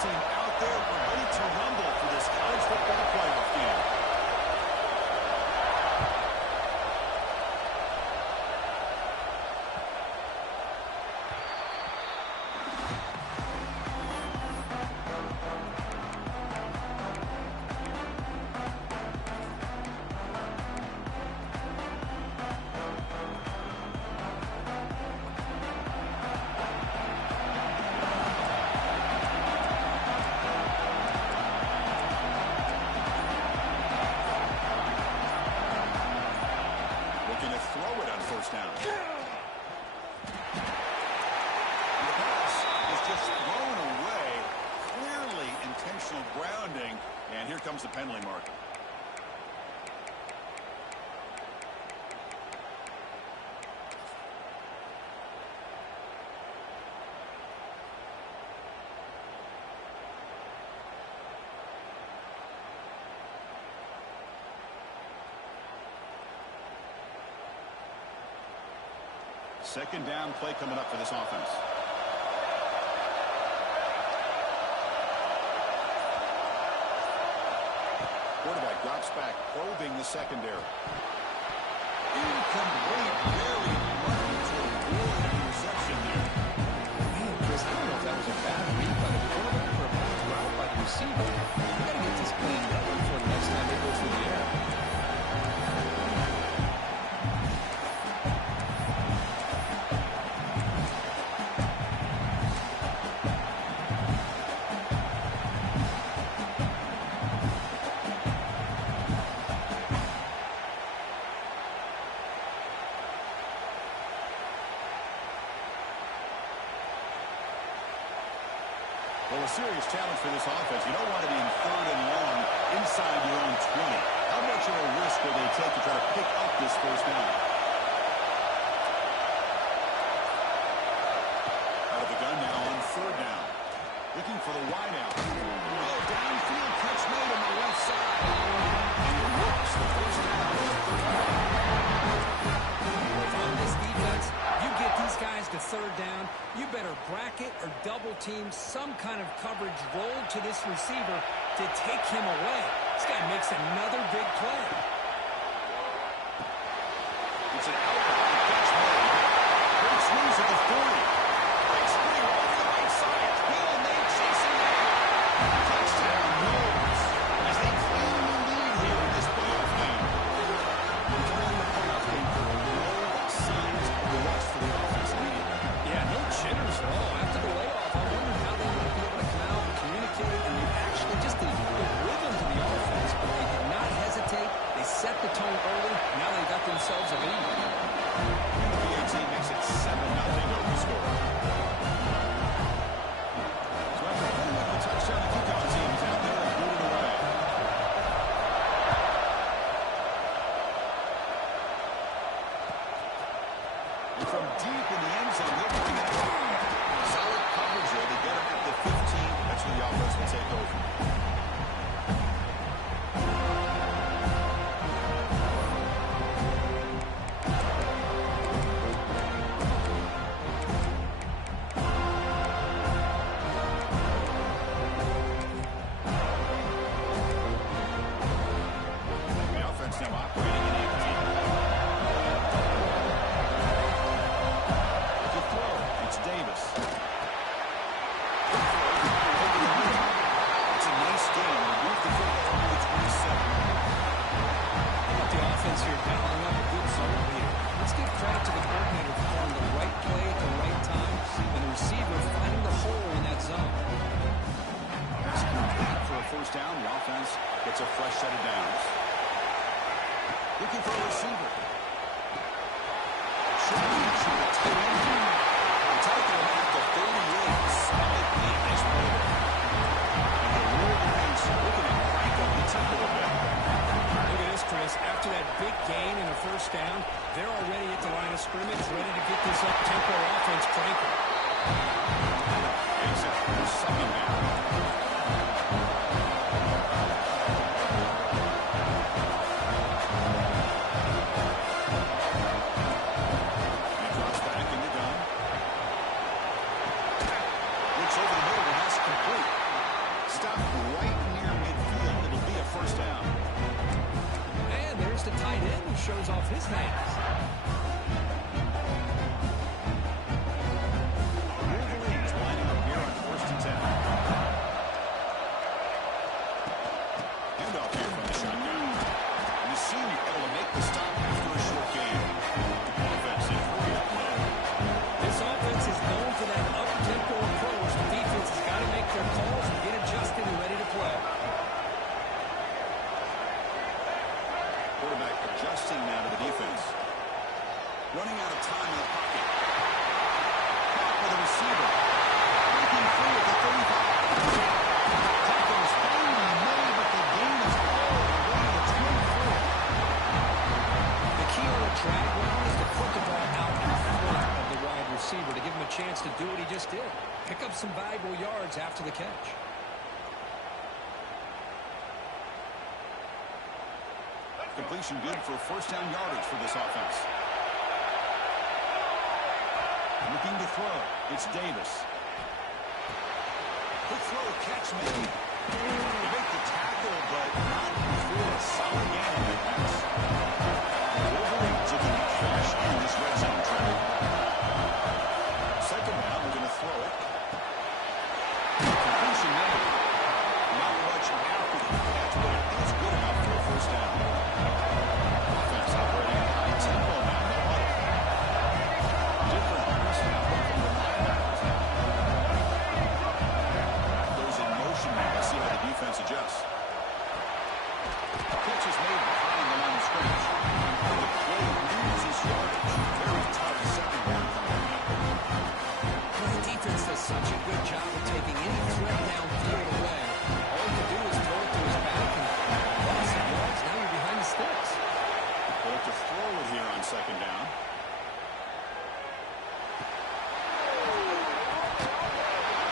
team out there ready to rumble for this college football playoff game. Grounding, and here comes the penalty mark. Second down play coming up for this offense. Quarterback drops back, probing the secondary. Incomplete, very lucky to avoid an interception there. Man, Chris, I don't know if that was a bad read by the quarterback or a bad route by the receiver. You got to get this cleaned up before the next time they go through the air. Well, a serious challenge for this offense. You don't want to be in third and long inside your own 20. How much of a risk will they take to try to pick up this first down? Out of the gun now on third down. Looking for the wide out. Oh, downfield catch made on the left side. And it works. The first down on the third down. On this defense, you get these guys to third down, you better bracket or double team some kind of coverage roll to this receiver to take him away. This guy makes another big play. It's an outbound catch made. Breaks loose at the 40. Breaks free over the right side. Hill and they chasing that. Touchdown Knowles as they claim the lead here in this playoff game. Returning the playoff game for no signs of the rest for the offense immediately. Yeah, no jitters at all. After the layoff, I wondered how they might be able to come out and communicate and actually just the rhythm to the offense. But they did not hesitate. They set the tone early. Now they got themselves a lead. And the PAT makes it 7-0 over score. So after putting up a touchdown, the kickoff team is out there and booted away. And from deep in the end zone, they're looking at solid coverage there. They get him at the 15. That's where the offense will take over. The offense now operating in empty. To throw, it's Davis. It's a nice game. Remove the football to the 27. The offense here dialing up a good zone here. Let's give credit to the coordinator for calling the right play at the right time and the receiver finding the hole in that zone. For a first down, the offense gets a fresh set of downs. Looking for a receiver. Should reach the tight end. Taking him at the 38. Solid play. Nice play there. And the rule remains looking to crank up the tempo a bit. Look at this, Chris. After that big gain and a first down, they're already at the line of scrimmage, ready to get this up-tempo offense cranking. Exit for second down. He drops back in the gun. Looks over the middle and that's complete. chance to do what he just did. Pick up some valuable yards after the catch. Completion good for first down yardage for this offense. Looking to throw. It's Davis. Quick throw, catch made. They make the tackle, but not before a solid gain on that pass. Wolverines looking to cash in this red zone trap. Second down, we're going to throw it. Completion made. Not much after the catch, but it is good enough for a first down. Offense operating at high tempo now. No huddle. Different first half from the linebackers now. Goes in motion now. Let's see how the defense adjusts. Pitch is made behind the line of scrimmage. The play loses yardage. Very tough second down coming up. Well, the defense does such a good job of taking any threat downfield away. All you do is throw it to his back and loss of yards. Now you're behind the sticks. They'll to throw it here on second down.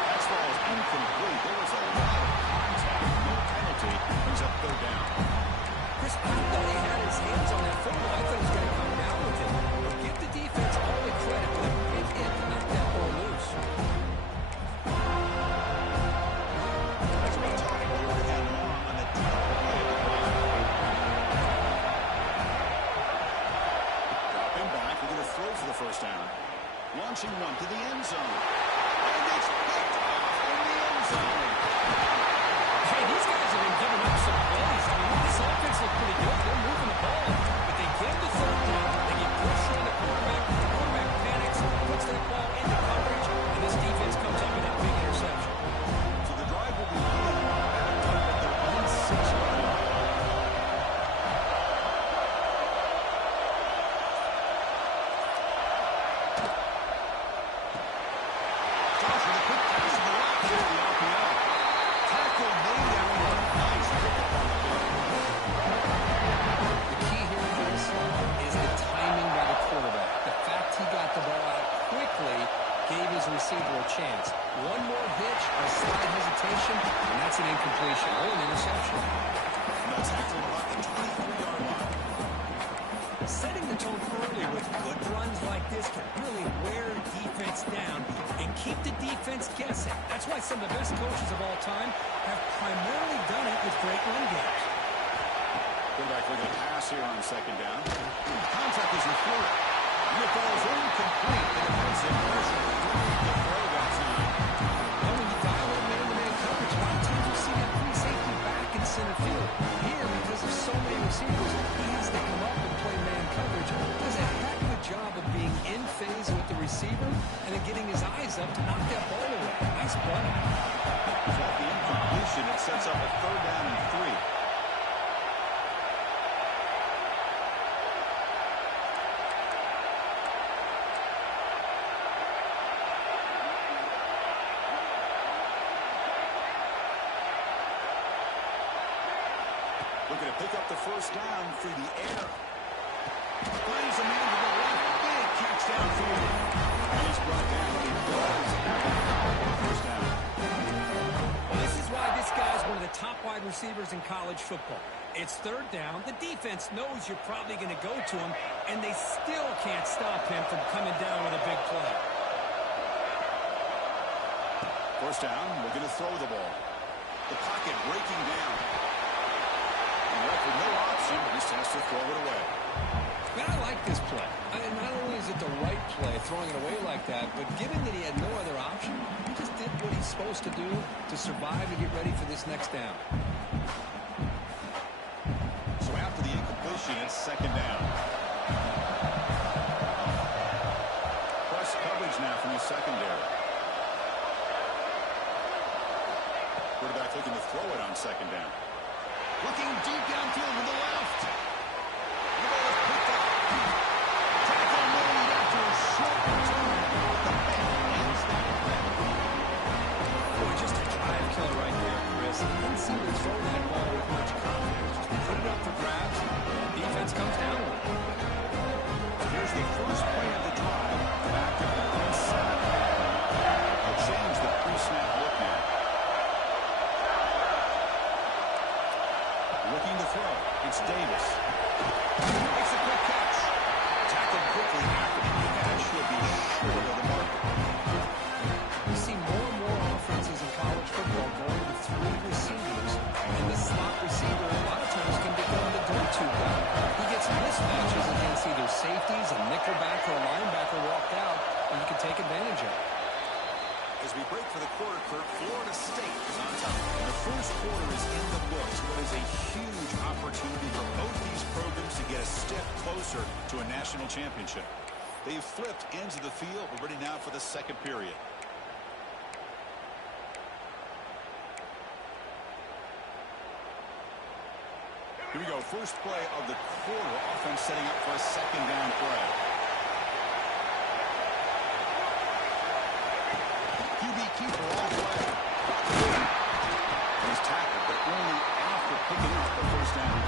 Fastball is incomplete. There was a lot of contact. No penalty. Brings up third down. Chris, I thought he had his hands on that football. I thought he was going to come down with it. But give the defense all the credit for the big hit to knock that ball loose. That's what I'm talking about. We had more on the deep play of the line. Dropping back. We're going to throw for the first down. Launching one to the end zone. And it's picked off in the end zone. Hey, these guys have been giving up some plays. I mean, this offense looked pretty good. They're moving the ball. But they get the third down. They get pressure on the quarterback. The quarterback panics, puts that ball into coverage, and this defense comes up with that big interception. So the drive will be backed up at their own 6-yard line. Josh with a quick pass to the left. Here's the RPO. Tackle made after a nice pickup on the play. The key here, Chris, is the timing by the quarterback. The fact he got the ball out quickly gave his receiver a chance. One more hitch or slight hesitation, and that's an incompletion or an interception. And they'll tackle about the 23-yard line. Setting the tone early with good runs like this can really wear defense down and keep the defense guessing. That's why some of the best coaches of all time have primarily done it with great run games. Quarterback looking to pass here on second down. Contact is reported. And the ball is incomplete. The defensive pressure through the throw that time. And when you dial in man-to-man coverage, a lot of times you see that free safety back in center field. Here, because there's so many receivers, he has to come up and play man coverage. Does a heck of a job of being in phase with the receiver and then getting his eyes up to knock that ball away. Nice play. Off the incompletion, it sets up a third down and 3. Looking to pick up the first down through the air. Finds a man to the left. Big catch downfield. And he's brought down. He does have a first down. Well, this is why this guy's one of the top wide receivers in college football. It's third down. The defense knows you're probably going to go to him, and they still can't stop him from coming down with a big play. First down, we're going to throw the ball. The pocket breaking down. And left with no option, just has to throw it away. Man, I like this play. And not only is it the right play, throwing it away like that, but given that he had no other option, he just did what he's supposed to do to survive and get ready for this next down. So after the incompletion, it's second down. Press coverage now from the secondary. Quarterback looking to throw it on second down. Looking deep downfield to the left. The ball is picked up. Tackle made after a short return. The man ends that play. Boy, just a drive killer right there, Chris. He didn't seem to throw that ball with much confidence. Just put it up for grabs. Defense comes down with it. Here's the first play of the drive. Back to the 7. closer to a national championship. They've flipped ends of the field. We're ready now for the second period. Here we go. First play of the quarter. Offense setting up for a second down play. QB keeper all the way. He's tackled, but only after picking up the first down.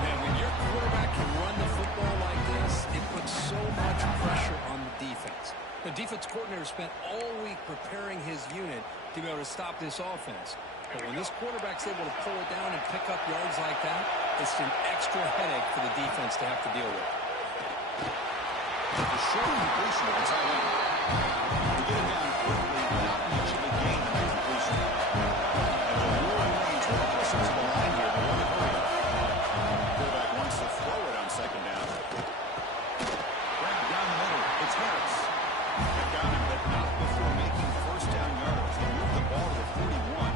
And when your quarterback can run the football like this, it puts so much pressure on the defense. The defense coordinator spent all week preparing his unit to be able to stop this offense. But when this quarterback's able to pull it down and pick up yards like that, it's an extra headache for the defense to have to deal with. The short completion of the tight end. To get it down quickly without much of a gain in that completion. And the ruling range will push him to the line here to run it hurry. Quarterback wants to throw it on second down. Grab down the middle. It's Harris. They got him, but not before making first down yards. They moved the ball to the 41.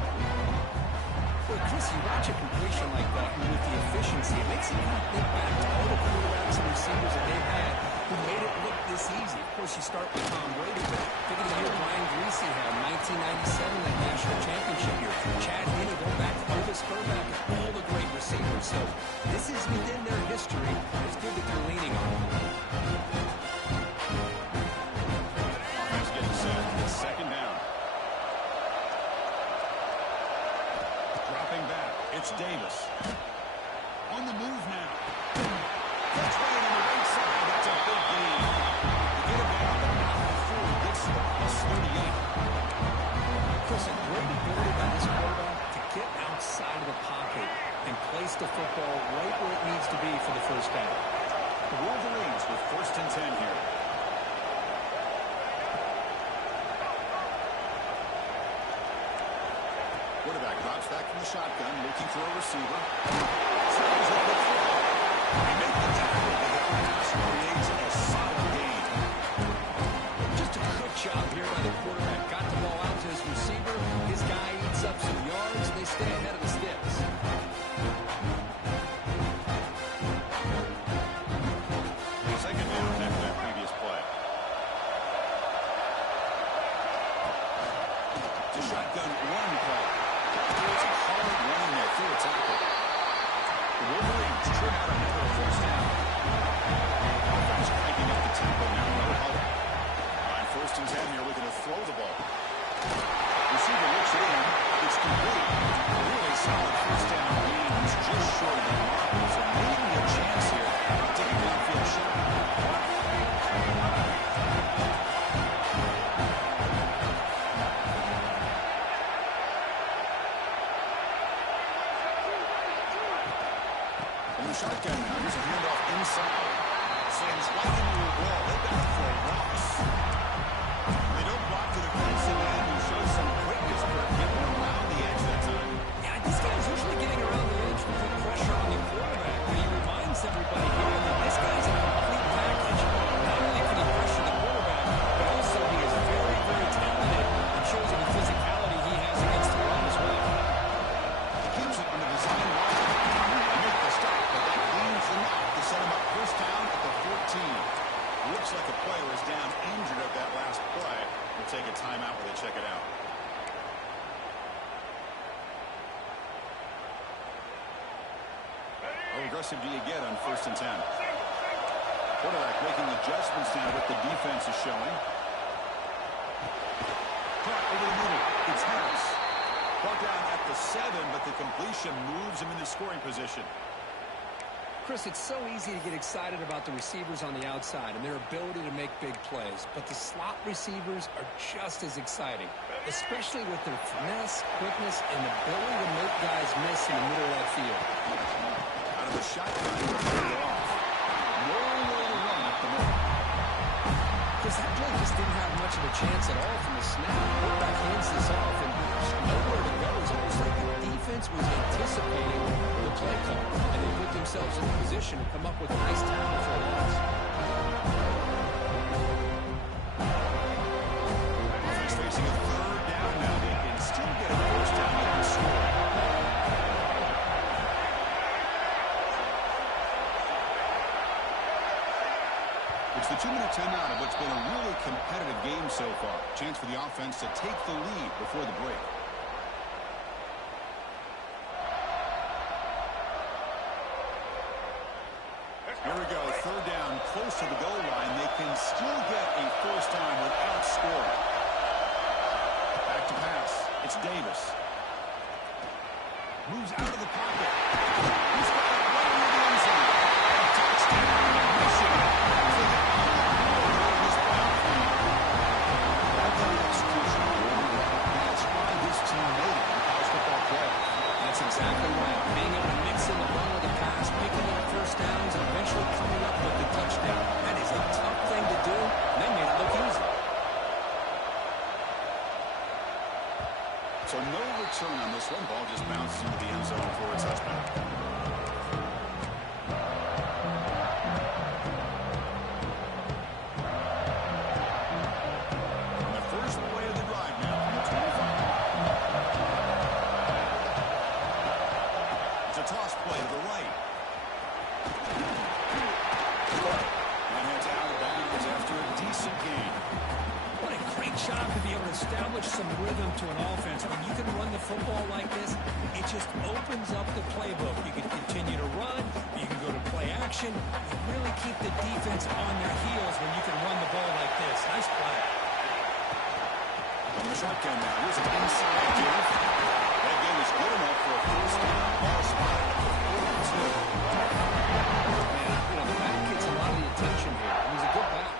Well, Chris, you watch a completion like that, and with the efficiency, it makes you kind of think back to all the quarterbacks and receivers that they've had who made it look this easy. Of course, you start with Tom Brady, but think of the year Brian Greasy had, 1997, that national championship year. Chad Henne, going back to Elvis Burback, and all the great receivers. So this is within their history. It's good that they're leaning on it. Offense getting set. Second down. Dropping back. It's Davis. On the move now. That's right on the right side. That's a big gain. To get him down, but not before he gets to the plus 38. Chris, a great ability by this quarterback to get outside of the pocket and place the football right where it needs to be for the first down. The Wolverines with first and 10 here. Quarterback drops back from the shotgun, looking for a receiver. Tries with the throw. They make the tackle, but the pass creates a solid gain. Just a good job here by the quarterback. Got the ball out to his receiver. His guy eats up some yards, and they stay ahead of the sticks. Second down after that previous play. To shotgun one play. It's a hard running there through a tackle. The Wolverines trim out another first down. Offense cranking up the tempo now. No huddle. On first and 10 here, we're going to throw the ball. Receiver looks it in. It's complete. Really solid first down gain. He's just short of the mark. So maybe a chance here to take a downfield shot. Shotgun now. Here's a handoff inside. Sends right into a wall. They've got it for a loss. They don't block to the defensive end. He shows some quickness for getting around the edge that time. Yeah, this guy's usually getting around the edge with the pressure on the quarterback, but he reminds everybody here that this guy's a complete package. Not only can he pressure the quarterback, but also he is very, very talented and shows you the physicality he has against the run as well. He keeps it under design line. Make the stop, but that gains them out to set him up first down at the 14. Looks like a player is down injured at that last play. We'll take a timeout where they check it out. How aggressive do you get on first and 10? Quarterback making adjustments now what the defense is showing. Caught over the middle. It's Harris. Brought down at the 7, but the completion moves him into scoring position. Chris, it's so easy to get excited about the receivers on the outside and their ability to make big plays, but the slot receivers are just as exciting, especially with their finesse, quickness, and ability to make guys miss in the middle of that field. Out of the shotgun, off. No way to run up the middle. Chris, that play just didn't have much of a chance at all from the snap. Quarterback hands this off, and there's nowhere to go. It's almost like the defense was anticipating the play call, and they put themselves in a position to come up with a nice tackle for a loss. Offense facing a third down now. They can still get a first down and score. timeout of what's been a really competitive game so far. Chance for the offense to take the lead before the break. Here we go, third down, close to the goal line. They can still get a first down without scoring. Back to pass. It's Davis. Moves out of the pocket. He's got it right into the end zone. Touchdown, Michigan. So they're on the board in this playoff. That kind of execution, that's why this team made it in college football play. That's exactly right. Being able to mix in the run with the pass, picking up first downs, and eventually coming up with the touchdown. That is a tough thing to do, and they made it look easy. So no return on this one. Ball just bounces into the end zone for a touchdown. And the first play of the drive now from the 25. It's a toss play to the right. And heads out of bounds after a decent gain. What a great job to be able to establish some rhythm to an offense. When you can run the football like this, it just opens up the playbook. You can continue to run. You can go to play action. You really keep the defense on their heels when you can run the ball like this. Nice play. On the shotgun now. Here's an inside give. That game is good enough for a first down. Ball spotted at the 42. Man, you know, the back gets a lot of the attention here. He's a good back.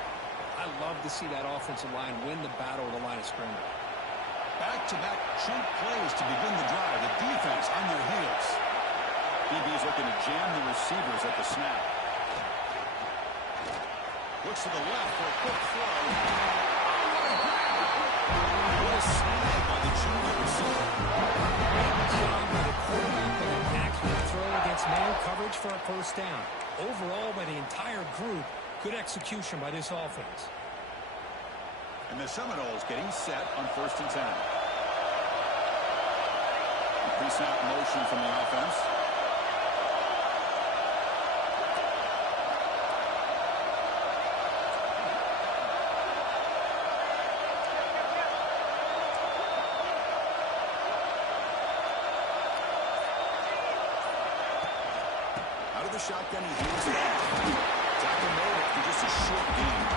I love to see that offensive line win the battle at the line of scrimmage. Back-to-back chunk plays to begin the drive. The defense on their heels. DB is looking to jam the receivers at the snap. Looks to the left for a quick throw. What a snag by the junior receiver. Great job by the quarterback with an accurate throw against man coverage for a first down. Overall, by the entire group, good execution by this offense. And the Seminoles getting set on 1st and 10. Pre-snap motion from the offense. Out of the shotgun, he hands it off. Tackle made it for just a short game.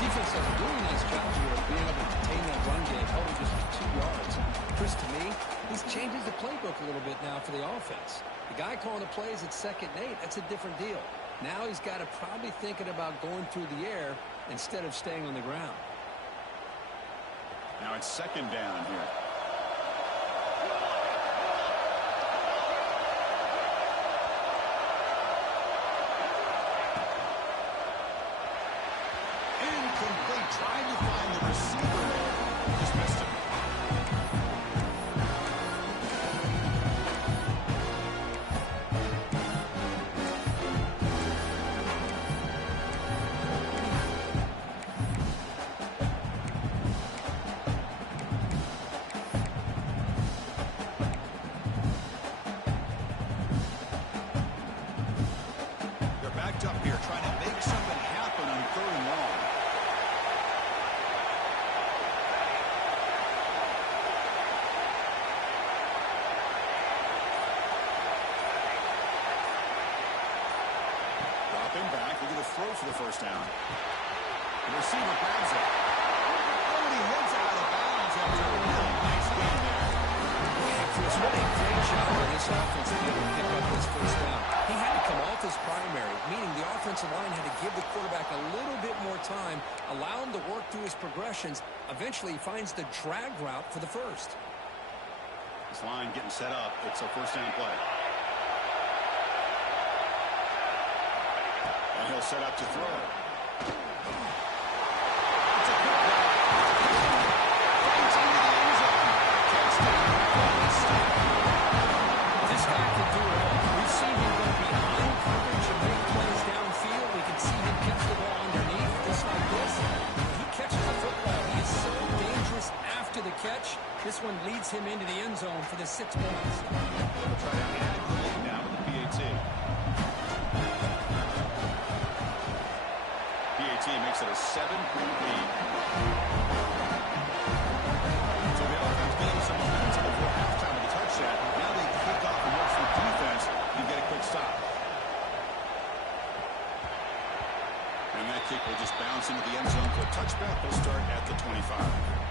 Defense does a really nice job here of being able to contain that run game, probably just 2 yards. Chris, to me, this changes the playbook a little bit now for the offense. The guy calling the plays at 2nd and 8, that's a different deal. Now he's got to probably thinking about going through the air instead of staying on the ground. Now it's 2nd down here. Incomplete. Trying to find the receiver there. Just missed him. They're backed up here trying to make something happen on 3rd and long. Dropping back, looking to throw for the first down. The receiver grabs it. Oh, and he heads out of bounds after a really nice game there. Yeah, Chris, what a great job by this offense to be able to pick up this first down. He had to come off his primary, meaning the offensive line had to give the quarterback a little bit more time, allow him to work through his progressions. Eventually, he finds the drag route for the first. This line getting set up. It's a first down play. And he'll set up to throw. It's a good play. Runs into the end zone. Touchdown. This guy can do it all. We've seen him go behind coverage and make plays downfield. We can see him catch the ball underneath, just like this. When he catches the football, he is so dangerous after the catch. This one leads him into the end zone for the 6 points. They'll try to add the lead now with the PAT. PAT see it makes it a 7-point lead. So the offense getting some momentum before halftime with the touchdown. Now they kick off and look for defense and get a quick stop. And that kick will just bounce into the end zone for a touchback. They'll start at the 25.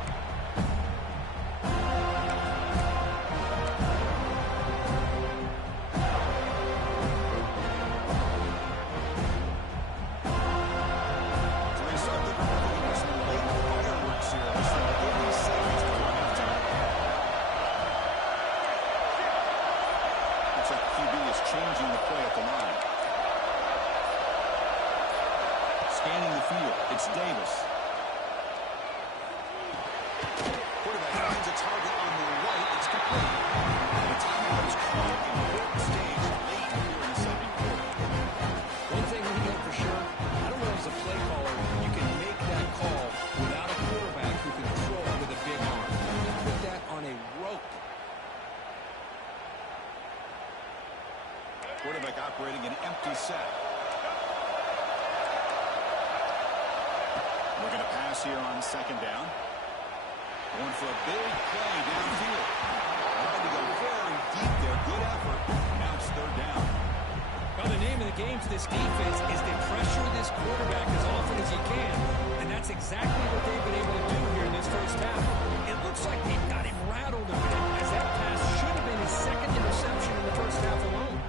Changing the play at the line. Scanning the field. It's Davis. Quarterback finds a target on the right. It's complete. The timeout is called in the important stage late here in the second quarter. One thing we know for sure, I don't know as a play caller, you can make that call without a quarterback who can throw it with a big arm. You put that on a rope. Quarterback operating an empty set. We're going to pass here on second down. Going for a big play downfield. Trying to go very deep there. Good effort. Now it's third down. Well, the name of the game for this defense is to pressure this quarterback as often as you can. And that's exactly what they've been able to do here in this first half. It looks like they've got him rattled a bit, as that pass should have been his second interception in the first half alone.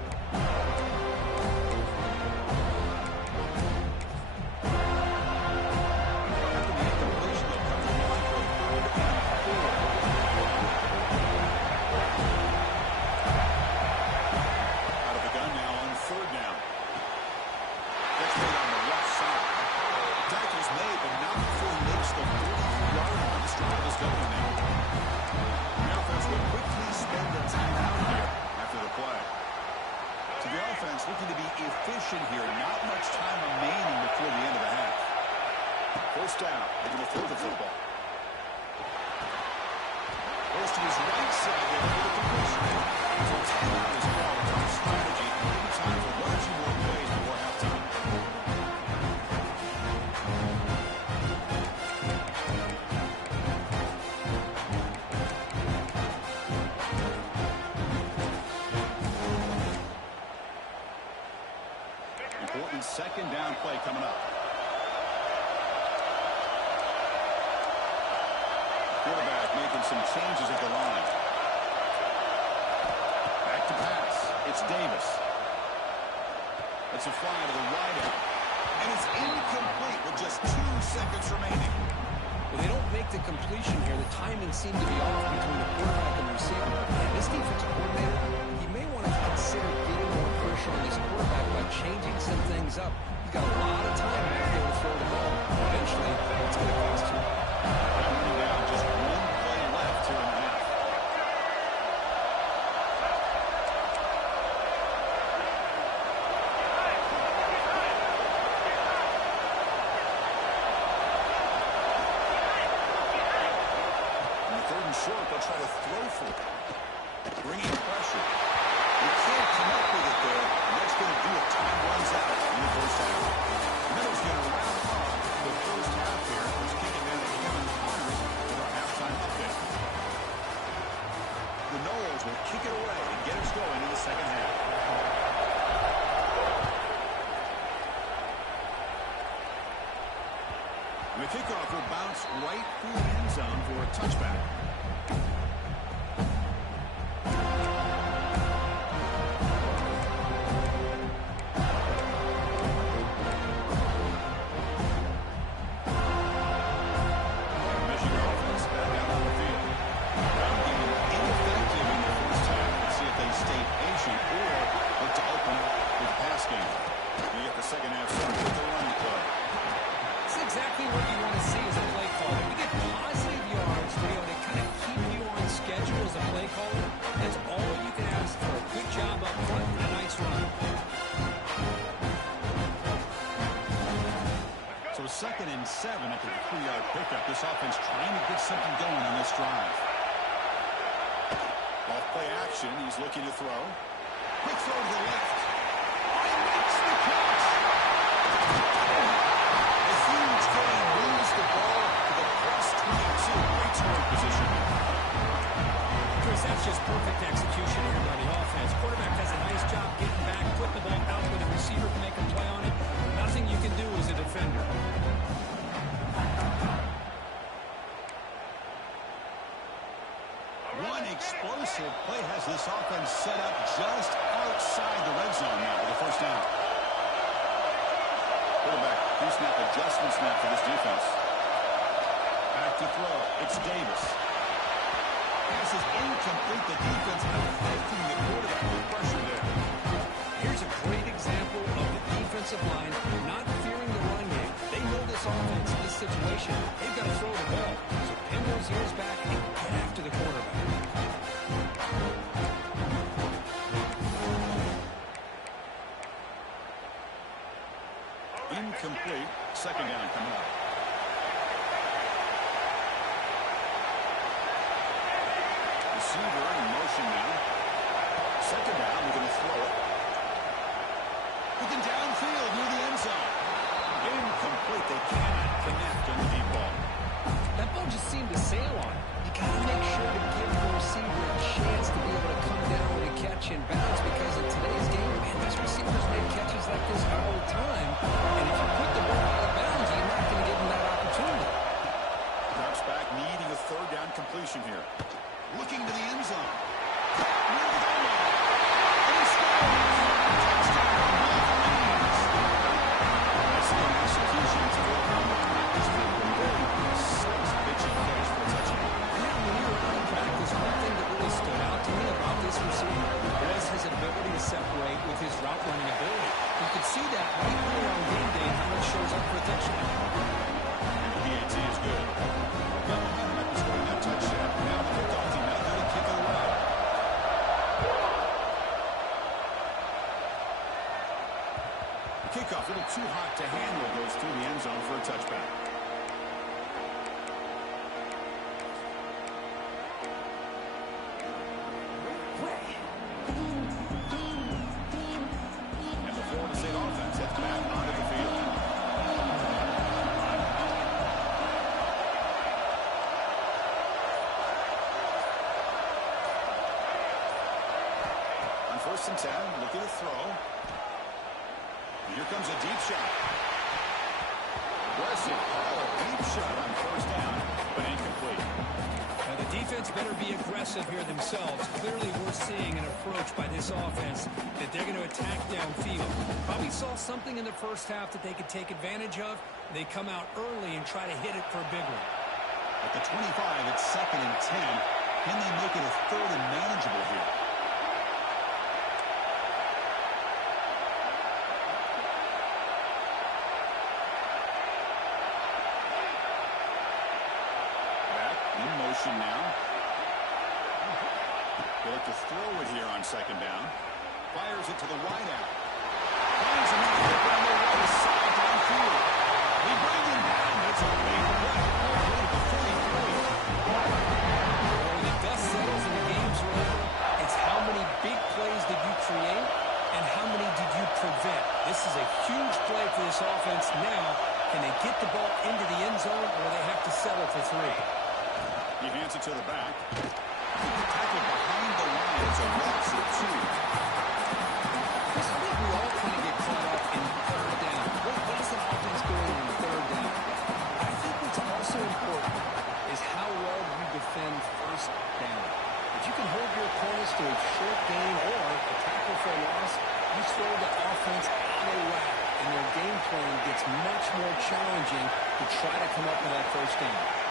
Looking to be efficient here. Not much time remaining before the end of the half. First down. They're going to throw the football. Goes to his right side there for the completion. So timeout is called. Tough strategy. Time for one or two more plays before halftime. Important second down play coming up. Quarterback making some changes at the line. Back to pass. It's Davis. It's a fly to the wideout. And it's incomplete with just 2 seconds remaining. Well, they don't make the completion here. The timing seemed to be off between the quarterback and the receiver. And this defensive coordinator, he may want to consider getting more pressure on this quarterback by changing some things up. He's got a lot of time back there to throw the ball. Eventually, it's going to cost him. Running down, just one play left here in the half. On the third and short, they'll try to throw for it. Bringing pressure. You can't come up with it there, and that's going to do it. Time runs out in the first half. Middle's going to round off the first half here. He's kicking down at Kevin Connors with our halftime update. The Noles will kick it away and get us going in the second half. And the kickoff will bounce right through the end zone for a touchback. So 2nd and 7 at the 3-yard pickup. This offense trying to get something going on this drive. Off play action. He's looking to throw. Quick throw to the left. He makes the catch. A few explosive play has this offense set up just outside the red zone now with a first down. Quarterback, pre-snap adjustment snap for this defense. Back to throw. It's Davis. Pass is incomplete. The defense affecting the quarterback with pressure there. Here's a great example of the defensive line not fearing the run game. They know this offense in this situation. They've got to throw the ball. So pin those ears back and get after the quarterback. Incomplete. Second down coming up. Receiver in motion now. Second down, we're going to throw it. Looking downfield near the end zone. Incomplete. They cannot connect on the deep ball. That ball just seemed to sail on it. You got to make sure to give the receiver a chance to be able to come down with a catch and bounce, because in today's game, man, these receivers make catches like this all the time. And if you put the ball out of bounds, you're not going to give them that opportunity. Drops back, needing a third down completion here. Looking to the end zone. Near the goal line. And he scores. Touchdown, Wolverines. Excellent execution to go on the practice field. Very precise pitching catch for a touchdown. Yeah, when you're out in practice, one thing that really stood out to me about this receiver was his ability to separate with his route running ability. You could see that right early on game day how it shows up for a touchdown. And the PAT is good. Got momentum after scoring that touchdown. Now the kickoff team out there to kick it away. The kickoff a little too hot to handle, goes through the end zone for a touchback. And the Florida State offense heads back onto the field. On 1st and 10, look at the throw. And here comes a deep shot. Aggressive, deep shot on 1st down, but incomplete. Now, the defense better be aggressive here themselves. Clearly, we're seeing an approach by this offense that they're going to attack downfield. Probably saw something in the first half that they could take advantage of. They come out early and try to hit it for a big one. At the 25, it's 2nd and 10. Can they make it a 3rd and manageable here? In motion now. They look to throw it here on 2nd down. Fires it to the wideout. Finds him out there on the right side downfield. They bring him down. It's a big play. Over the 43. When the dust settles and the game's over, it's how many big plays did you create and how many did you prevent. This is a huge play for this offense. Now, can they get the ball into the end zone, or they have to settle for 3? He hands it to the back. Tackle behind the line. It's a loss of 2. I think we all kind of get caught up in 3rd down. What is the offense doing in 3rd down? I think what's also important is how well you defend 1st down. If you can hold your opponents to a short gain or a tackle for a loss, you throw the offense out of whack, and their game plan gets much more challenging to try to come up with that 1st down.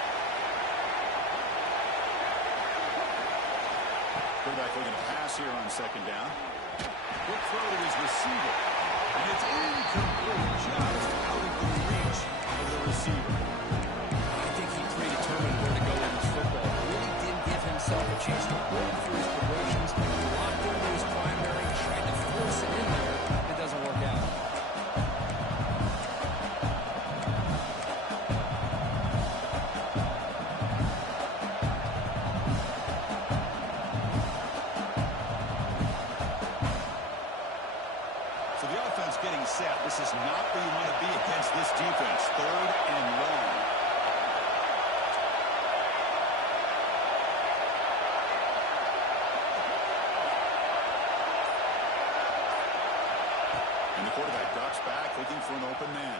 Quarterback looking to pass here on 2nd down. Quick throw to his receiver. And it's incomplete. Just out of the reach of the receiver. I think he predetermined where to go with his football. Really didn't give himself a chance to work through his progressions. Locked into his primary, tried to force it in there. It doesn't work out. So the offense getting set. This is not where you want to be against this defense. 3rd and long. And the quarterback drops back, looking for an open man.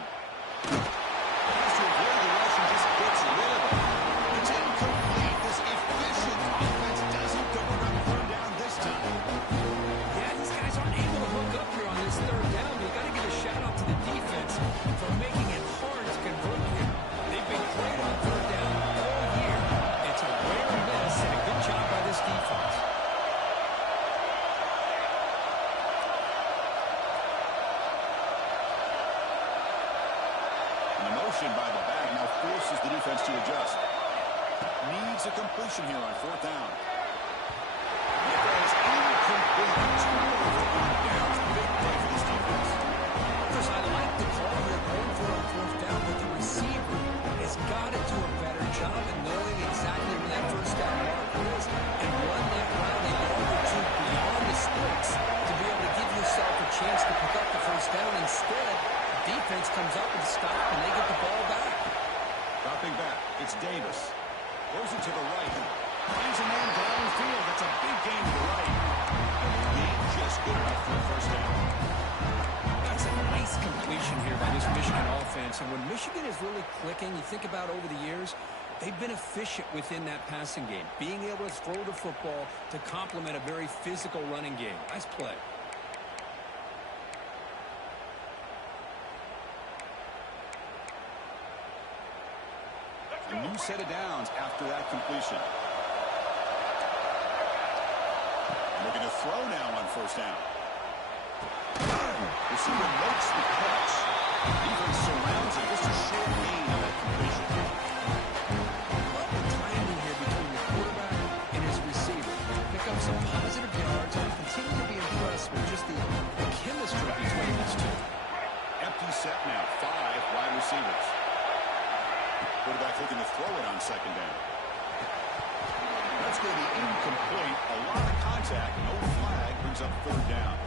Has to avoid the rush and just gets rid of it. It's incomplete. This efficient offense doesn't develop. defense to adjust. Needs a completion here on fourth down. It goes incomplete. Turnover on downs. Big play for this defense. Chris, I like the call here going for it on fourth down, but the receiver has got to do a better job of knowing exactly where that first down marker is and run that route a yard or two beyond the sticks to be able to give yourself a chance to pick up the first down. Instead, the defense comes up and stops, and they get the ball back. Dropping back, it's Davis. Throws it to the right. Finds a man downfield. That's a big gain to the right. And the gain just good enough for a first down. That's a nice completion here by this Michigan offense. And when Michigan is really clicking, you think about over the years, they've been efficient within that passing game, being able to throw the football to complement a very physical running game. Nice play. A new set of downs after that completion. Looking to throw now on first down. Receiver makes the catch. Defense surrounds it. Just a short gain on that completion. Love the timing here between the quarterback and his receiver. Pick up some positive yards and continue to be impressed with just the chemistry between these two. Empty set now. 5 wide receivers. Quarterback looking to throw it on second down. That's going to be incomplete. A lot of contact. No flag. Brings up third down.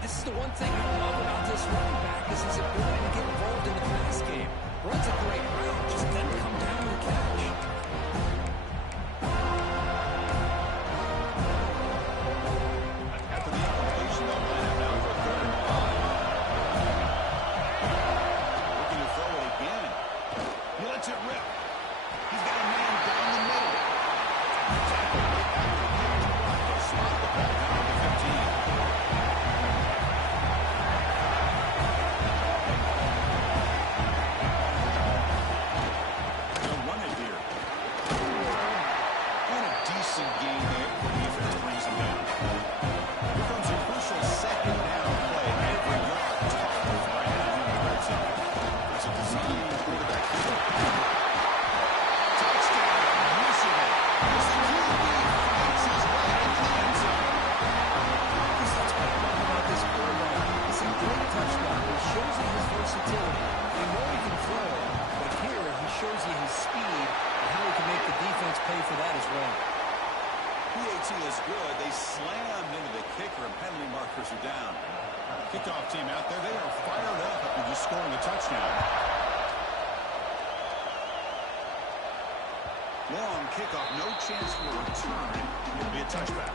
This is the one thing I love about this running back is his ability to get involved in the pass game. Runs a great route, just doesn't come down to the catch. After the incompletion, they'll line up now for third and 5. Looking to throw it again. He lets it rip. He's got a man down the middle. Tackle right back to the middle to block. They'll spot the ball down to the 15. They'll run it here. And a decent gain there. The defense brings him down. Here comes a crucial second down play. Every yard tough to find out in the red zone. It's a design quarterback field. Touchdown, Michigan. As the QB finds his way into the end zone. That's what I love about this quarterback. It's a great touchdown. It shows you his versatility. You know he can throw, but here he shows you his speed and how he can make the defense pay for that as well. PAT is good. They slammed into the kicker, and penalty markers are down. Kickoff team out there, they are fired up after just scoring a touchdown. Long kickoff, no chance for a return. It'll be a touchback.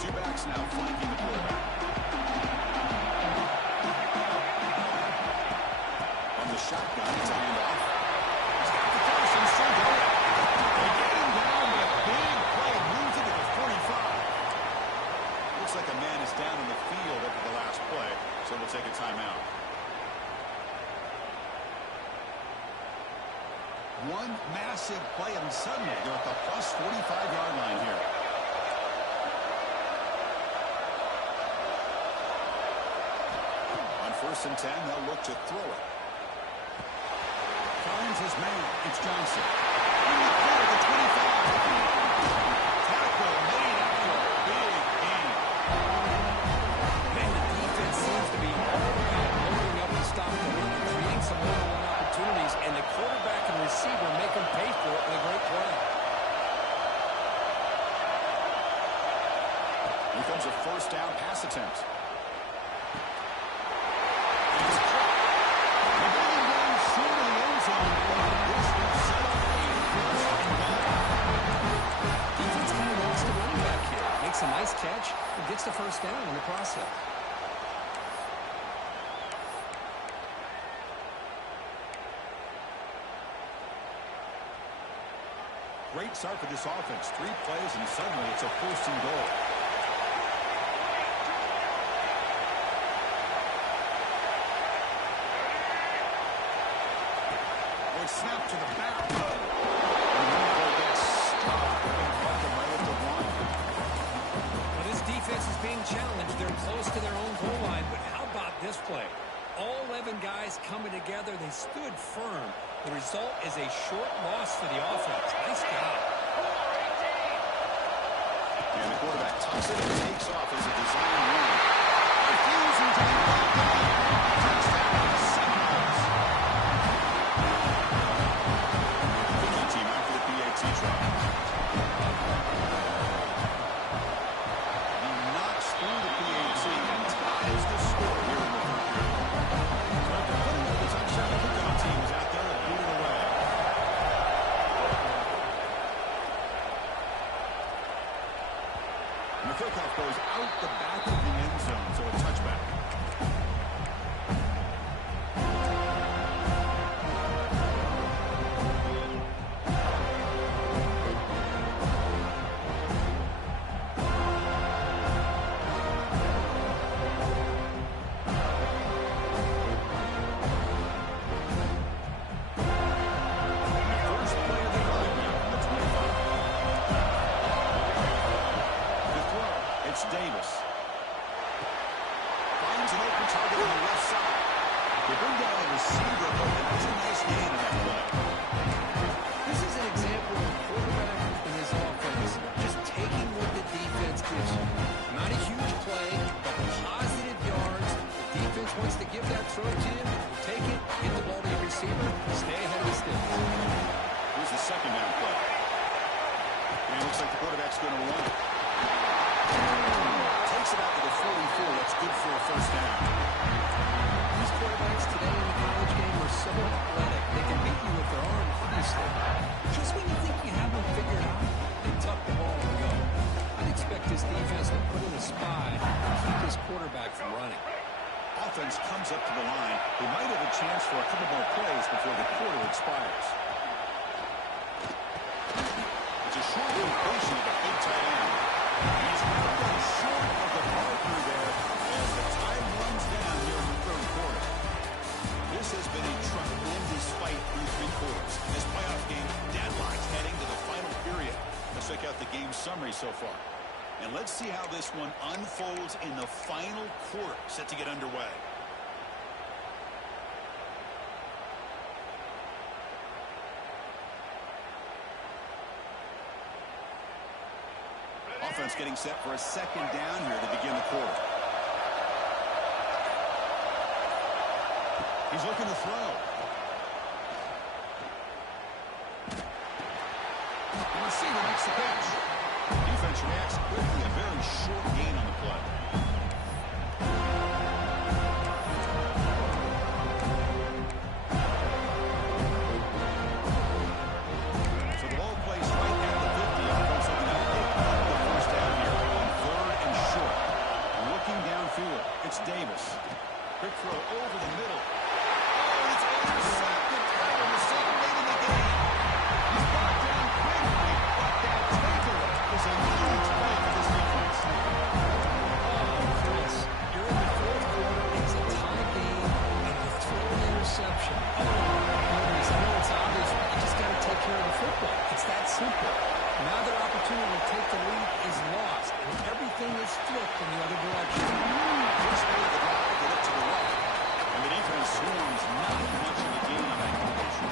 Two backs now flanking the quarterback. On the shotgun, it's a handoff. He's got the Carson still going. They get him down with a big play. Moves into the 45. Looks like a man is down in the field after the last play, so we'll take a timeout. One massive play, and suddenly they're at the plus 45-yard line here. On 1st and 10, they'll look to throw it. Finds his man. It's Johnson. In the clear, the 25. Tackle made after a big gain. Man, the defense seems to be all about loading up to stop the run, creating some one-on-one opportunities, and the quarterback and receiver make them pay for it with a great play. Here comes a first down pass attempt. Defense kind of wants the running back here. Makes a nice catch and gets the first down in the process. Great start for this offense. 3 plays, and suddenly it's a 1st and goal. Snap to the back. And the gets stopped. Right at the 1. Well, this defense is being challenged. They're close to their own this play. All 11 guys coming together. They stood firm. The result is a short loss for the offense. Nice job. And the quarterback tucks it and takes off as a design run. Refusing to be brought down. Touchdown, 7 yards. Kicking team after the PAT try. He knocks through the PAT and ties the score here in the third period. So after putting up the touchdown, the kickoff team is out there and beat it away. And the kickoff goes out the back of the end zone, so a touchback. First play of the drive now from the 25. The throw, it's Davis. Finds an open target on the left side. They bring down the receiver, but that's a nice gain in that play. This is an example of a quarterback and his offense just taking what the defense gives you. Not a huge play, but positive yards. The defense wants to give that throw to you. Take it, get the ball to your receiver, stay ahead of the sticks. Here's the second down play. And it looks like the quarterback's going to run it. Takes it out to the 44. That's good for a first down. These quarterbacks today in the college game are so athletic. They can beat you with their arm, obviously. Just when you think you have them figured out, they tuck the ball and go. I'd expect this defense to put in a spy and keep this quarterback from running. Offense comes up to the line. They might have a chance for a couple more plays before the quarter expires. It's a short completion of the big tight end. He's knocked out short of the marker there as the time runs down here in the third quarter. This has been a tremendous fight through 3 quarters. This playoff game deadlocked heading to the final period. Let's check out the game summary so far. And let's see how this one unfolds in the final quarter, set to get underway. Offense getting set for a second down here to begin the quarter. He's looking to throw. The receiver makes the catch. Defense reacts quickly. A very short gain on the play. So the ball plays right at the 50. Offense looking to pick up the first down here on 3rd and short. Looking downfield, it's Davis. Quick throw over the middle. Oh, and it's intercepted. A mistake made in the game. He's brought down quickly, but that takeaway is a huge play for this defense. Oh, Chris, you're in the 4th quarter. It's a tie game, and you throw an interception. Oh, goodness, I know it's obvious, but you just got to take care of the football. It's that simple. Now their opportunity to take the lead is lost, and everything is flipped in the other direction. Just made the drive, get it to the right. And the defense swarms not much of a gain on that completion.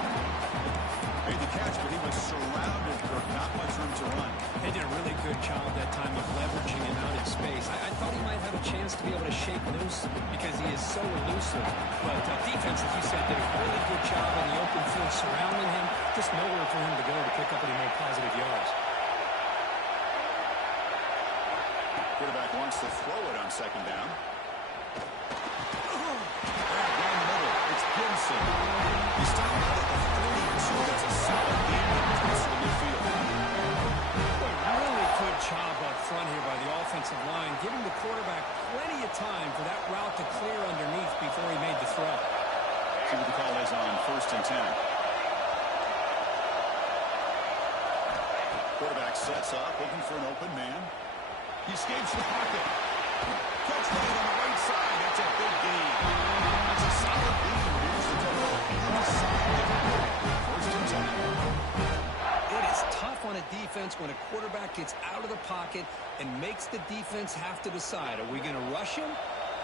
Made the catch, but he was surrounded for not much room to run. They did a really good job that time of leveraging him out in space. I thought he might have a chance to be able to shake loose because he is so elusive. But defense, as you said, did a really good job in the open field surrounding him. Just nowhere for him to go to pick up any more positive yards. Quarterback wants to throw it on second down. Down the middle, it's Gibson. He stopped out at the 32. That's a solid gain that gets to the midfield. Really good job up front here by the offensive line, giving the quarterback plenty of time for that route to clear underneath before he made the throw. See what the call is on 1st and 10. Quarterback sets up, looking for an open man. He escapes the pocket. Catch made on the right side. That's a big gain. That's a solid gain. Here's the total. Inside the 1st and 10. It is tough on a defense when a quarterback gets out of the pocket and makes the defense have to decide, are we going to rush him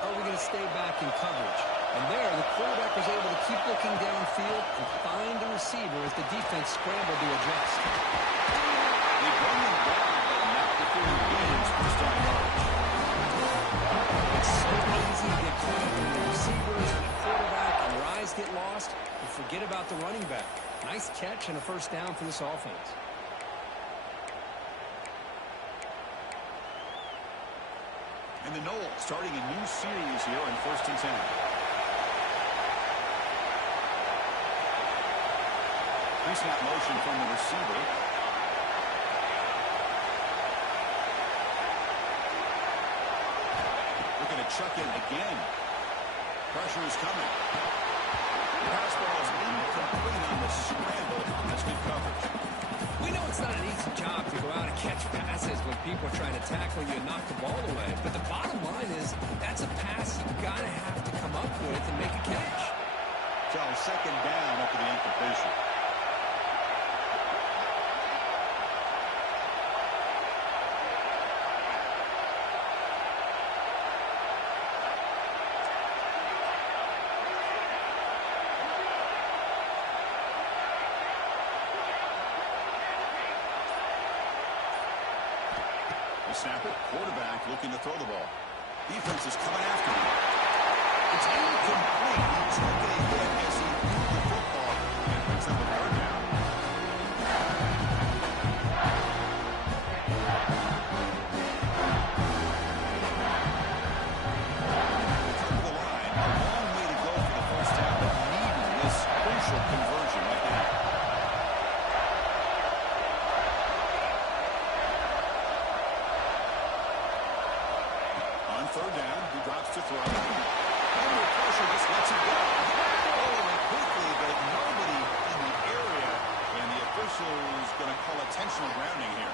or are we going to stay back in coverage? And there, the quarterback was able to keep looking downfield and find the receiver as the defense scrambled to adjust. They bring them back, and not before he gains first down yardage. It's so easy to get caught up in the receivers and the quarterback, and your eyes get lost, and forget about the running back. Nice catch and a first down for this offense. And the Knowles starting a new series here on 1st and 10. Pre-snap motion from the receiver. Looking to chuck in again. Pressure is coming. Pass ball is incomplete on the scramble. That's good coverage. We know it's not an easy job to go out and catch passes when people are trying to tackle you and knock the ball away. But the bottom line is that's a pass you've got to have to come up with and make a catch. So 2nd down after the incompletion. Snap it. Quarterback looking to throw the ball. Defense is coming after him. It's incomplete. He took a hit as he threw the football and brings up a third down. Come to the line. A long way to go for the first down, but needing this crucial conversion right now. Third down, he drops to throw. Under pressure, just lets him go. Rolling quickly, but nobody in the area, and the official is going to call intentional grounding here.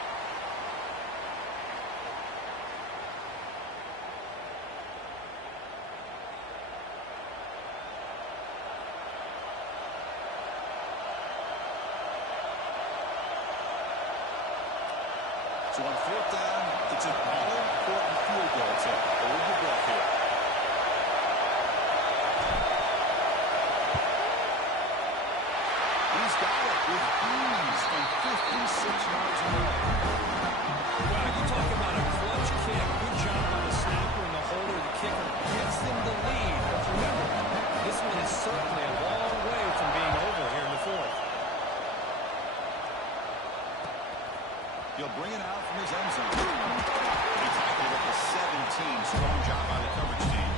So on 4th down, it's an all-important field goal to hold your breath here. He's got it with ease from 56 yards away. Well, you talk about a clutch kick. Good job by the snapper and the holder. The kicker gives them the lead. But remember, this one is certainly a long way from being over here in the 4th. He'll bring it out from his end zone. He tackled at the 17. Strong job by the coverage team.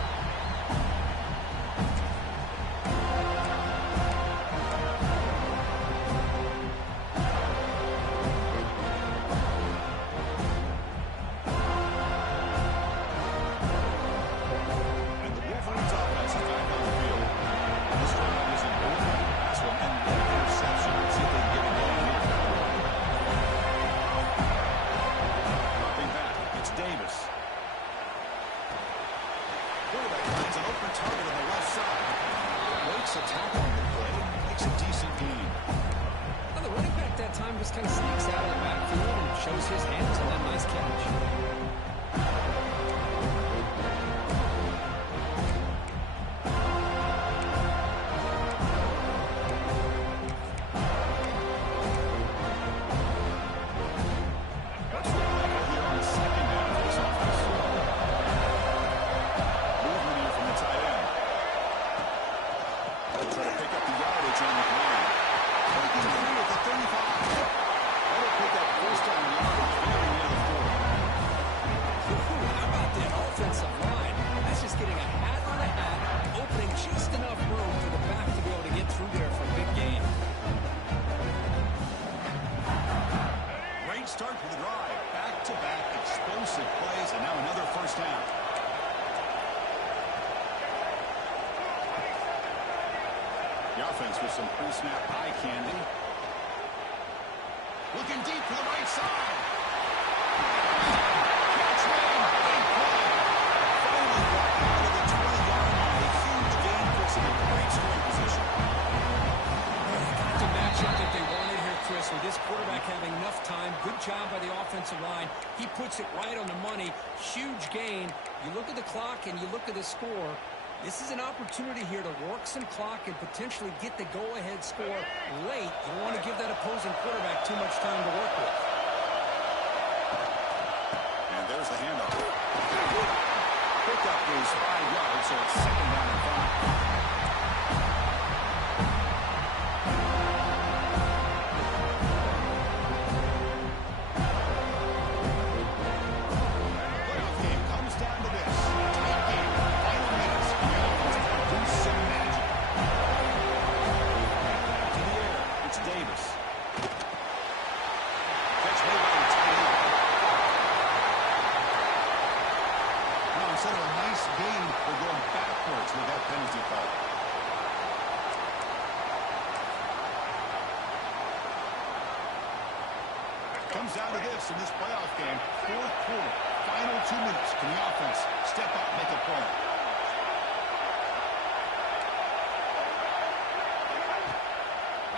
And the Wolverines offense is back on the field. This drive is an overhead pass from an interception. Let's see if they can get it going here. Davis. Quarterback finds an open target on the left side. Breaks a tackle on the play. Makes a decent gain. Well, the running back that time just kind of sneaks out of the backfield and shows his hands on that nice catch. Start for the drive. Back-to-back explosive plays, and now another first down. The offense with some pre-snap eye candy. Looking deep to the right side. Catch made. Big play. Finally brought out of the 20-yard line. A huge gain puts him in great scoring position. Got the matchup that they wanted here, Chris, with this quarterback having enough time. Good job by the offensive line. He puts it right on the money. Huge gain. You look at the clock and you look at the score. This is an opportunity here to work some clock and potentially get the go-ahead score late. You don't want to give that opposing quarterback too much time to work with. And there's the handoff. Pickup is 5 yards, so it's second down and 5. Instead of a nice gain, we're going backwards with that penalty call. Comes down to this in this playoff game. Fourth quarter, final 2 minutes. Can the offense step up, make a play?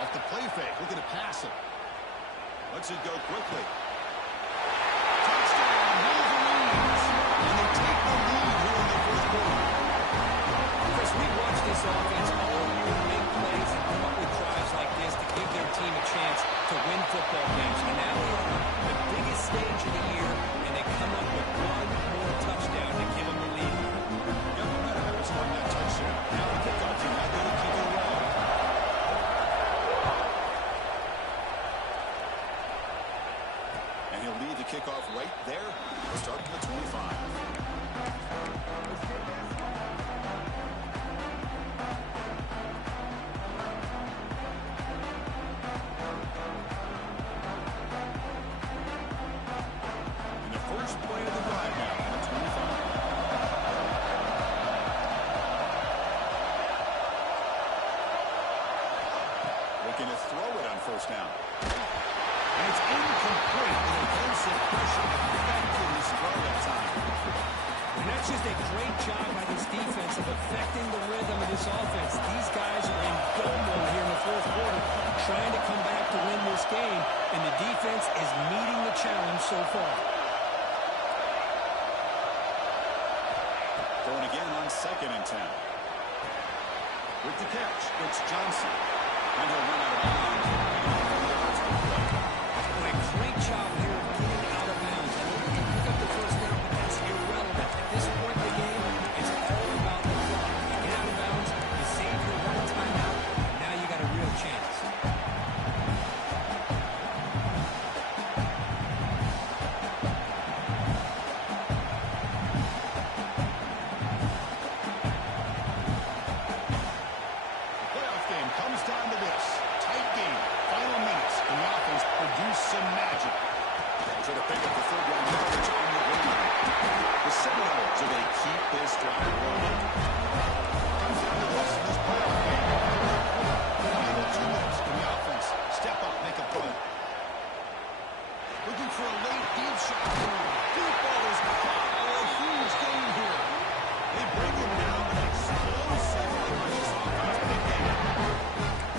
Off the play fake, looking to pass it. Lets it go quickly. Touchdown, Wolverines! And they take the lead here in the fourth quarter. Chris, we've watched this offense all year make plays and come up with drives like this to give their team a chance to win football games. And now we're on the biggest stage of the year, and they come up with one more touchdown to give them the lead. Yeah, no matter how it's on that touchdown. Now the kickoff team, not going to kick it away. And he'll lead the kickoff right there. We'll start from the 25. And the first play of the drive now on the 25. Looking to throw it on first down. And it's incomplete. The defensive pressure affected his throw that time. And that's just a great job by this defense of affecting the rhythm of this offense. These guys are in go mode here in the fourth quarter, trying to come back to win this game, and the defense is meeting the challenge so far. Going again on 2nd and 10. With the catch, it's Johnson. And he'll run out of bounds. A great job here of getting out of bounds. I know you can pick up the first down, but that's irrelevant. At this point in the game, it's all about the clock. You get out of bounds, you save your one timeout, and now you got a real chance. The playoff game comes down to this. Tight game. Final minutes. Can the offense produce some magic? Try to pick up the third down yardage on the ground. The Seminoles, do they keep this drive rolling? Comes down to this in this playoff game. Final 2 minutes. Can the offense step up, make a play? Looking for a late deep shot. Deep ball is caught. Oh, a huge game here. They bring him down, but explosively by this offense. Big game.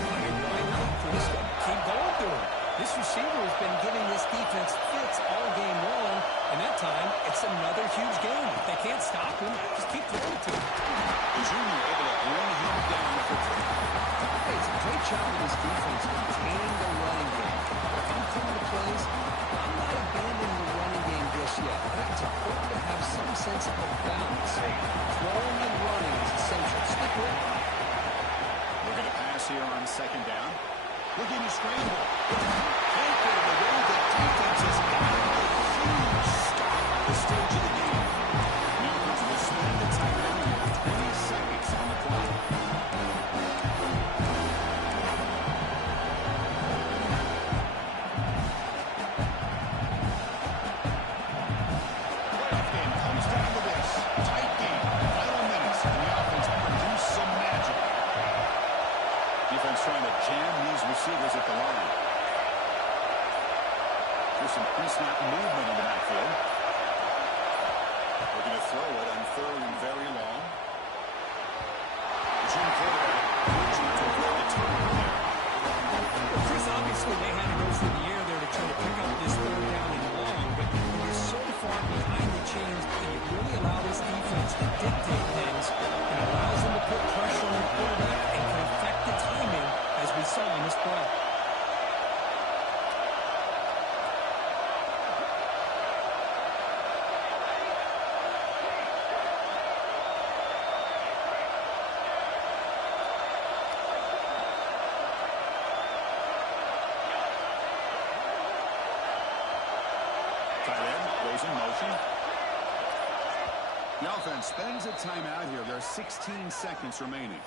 Why not, Chris? Keep going to him. This receiver has been giving this defense fits all game long, and that time, it's another huge game. If they can't stop him, just keep throwing to him. The junior able to bring him down quickly. Hey, it's a great job of this defense containing the running game. If I'm coming to plays, I'm not abandoning the running game just yet. I think it's important to have some sense of balance. Throwing and running is essential. Stick with it. We're going to pass here on 2nd down. Looking to scramble. Can't get it away. The defense is having a huge stop at this stage of the game. Newlands will spend the timeout with 20 seconds on the clock. Playoff game comes down to this. Tight game. Final minutes. And the offense produce some magic. Defense trying to jam these receivers at the line. to dictate things. It allows them to put pressure on the quarterback and can affect the timing, as we saw in this play. Tight end goes in motion. The offense spends a timeout here. There are 16 seconds remaining.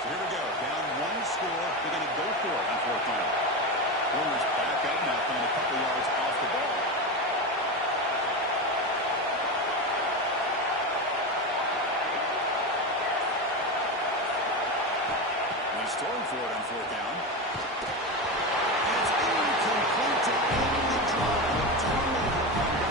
So here we go. Down one score. They're going to go for it on fourth down. Warner's back up now, playing a couple yards off the ball. And he's throwing for it on fourth down. It's incomplete to end the drive. Turnover on